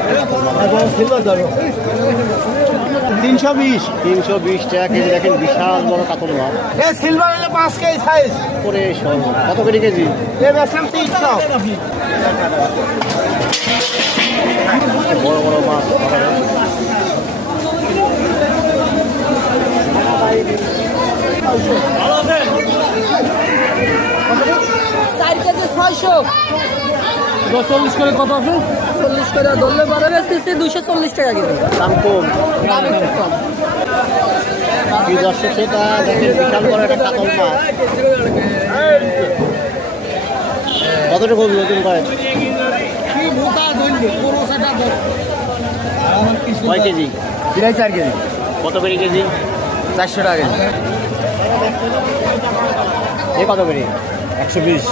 একটা কাতল মাছ। 320 320 টাকা কেজি। দেখেন বিশাল বড় কাতল মাছ। সিলভার হলে 5 কেজি সাইজ। করে কত করে কেজি? এ বেচলাম 300। বড় বড় মাছ। 4 কেজি 600। 40 করে কত আছে? 40 করে ধরলে পরে বেচতেছি 240 টাকা কেজি। দাম কম। দাম একটু কম। কি দর্শক, সেটা দেখেন বিশাল বড় একটা কাতল মাছ। কতটুকু ওজন করে? কয় কেজি? 4 কেজি। কত করে কেজি? 400 টাকা কেজি। এ কত করে? 120।